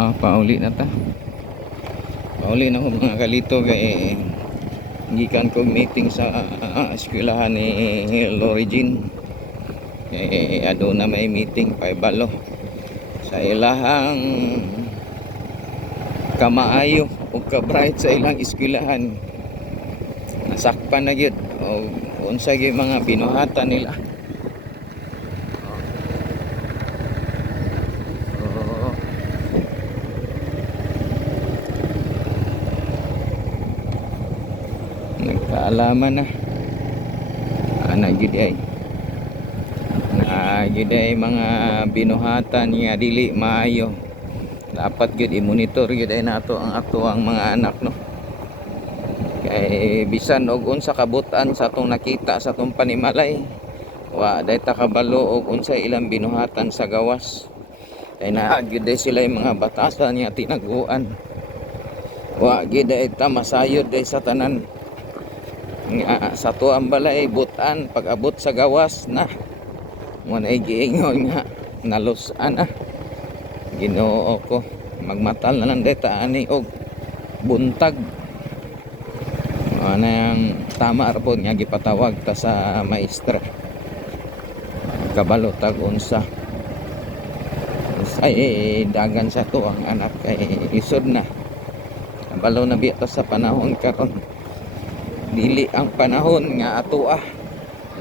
Pauli na ta. Pauli na ko mga kalito kay gikan ko meeting sa eskwelahan ni Lorigin. Aduna may meeting paibalo sa ilahang kamaayo o kabright sa ilang eskwelahan. Nasakpan na gyud o unsa gyud mga binuhatan nila. Nagkaalaman na anak gid ay mga binuhatan niya dili maayo. Dapat gid i-monitor gid ay nato ang ang mga anak no. Kay bisan og unsa kabutan sa atong nakita sa atong panimalay, wa day ta kabalo og unsa ilang binuhatan sa gawas. Kay naa gid sila yung mga batasan niya tinaguan. Wa gid ay ta masayod day sa tanan. Sa tuang balay butan pag abot sa gawas na mo na giingon nga nalusan na. Ginoo ko magmatal na lang deta ani og buntag anang tama ra pod nga gipatawag ta sa maestra kabalo tag unsa ay dagan sa to ang anak kay isod na kabalo na biya ta sa panahon karon. Dili ang panahon nga atoa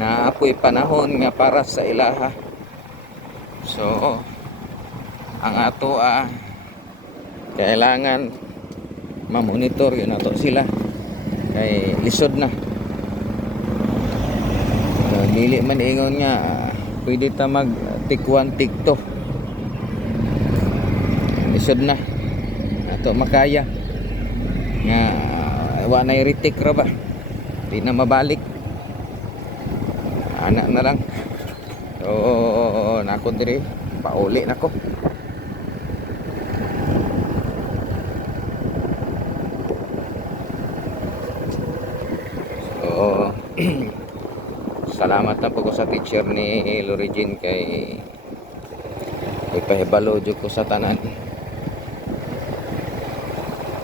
na ako'y panahon nga para sa ilaha. So ang atoa kailangan mamonitor yun ato sila kay lisod na. Dili man ingon nga pwede ta mag tik 1 tik 2 lisod na ato makaya nga wa na i-retake ra ba. Di na mabalik anak na lang. So nako diri pauli nako. So salamat na po ko sa teacher ni Lorigin kay ipahibalo jud ko sa tanan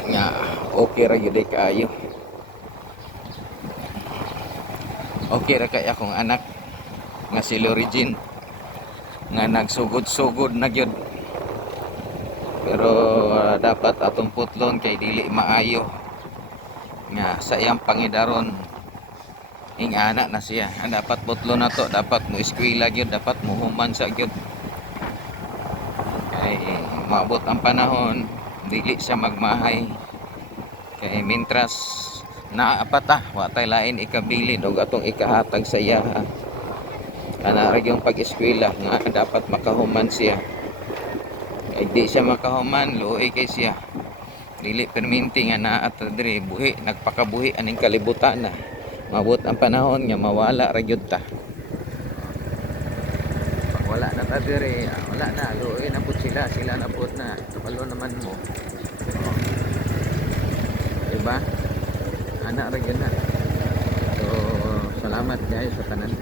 nga okay ra gyud kaayo. Okay ra kay akong anak nga si Lorigin nga nagsugod-sugod na gyud. Pero dapat atong putlon kay dili maayo nga sa iyang pangidaron ing anak na siya. Dapat putlon na to, dapat mo eskwela gyud, dapat mo human sa gyud. Kay maabot ang panahon dili siya magmahay. Kay mintras naapata wa tay lain ikabilin og atong ikahatag sa iya ana ra yung pag-eskwela nga dapat makahuman siya. Kay di siya makahuman luoy kay siya dili perminti nga naa diri buhi nagpakabuhi aning kalibutan na mabot ang panahon nga mawala ra gyud ta. Pag wala na ta diri wala na luoy na pud sila na pud na kabalo naman mo diba anak ra gyud na. So salamat guys sa tanan.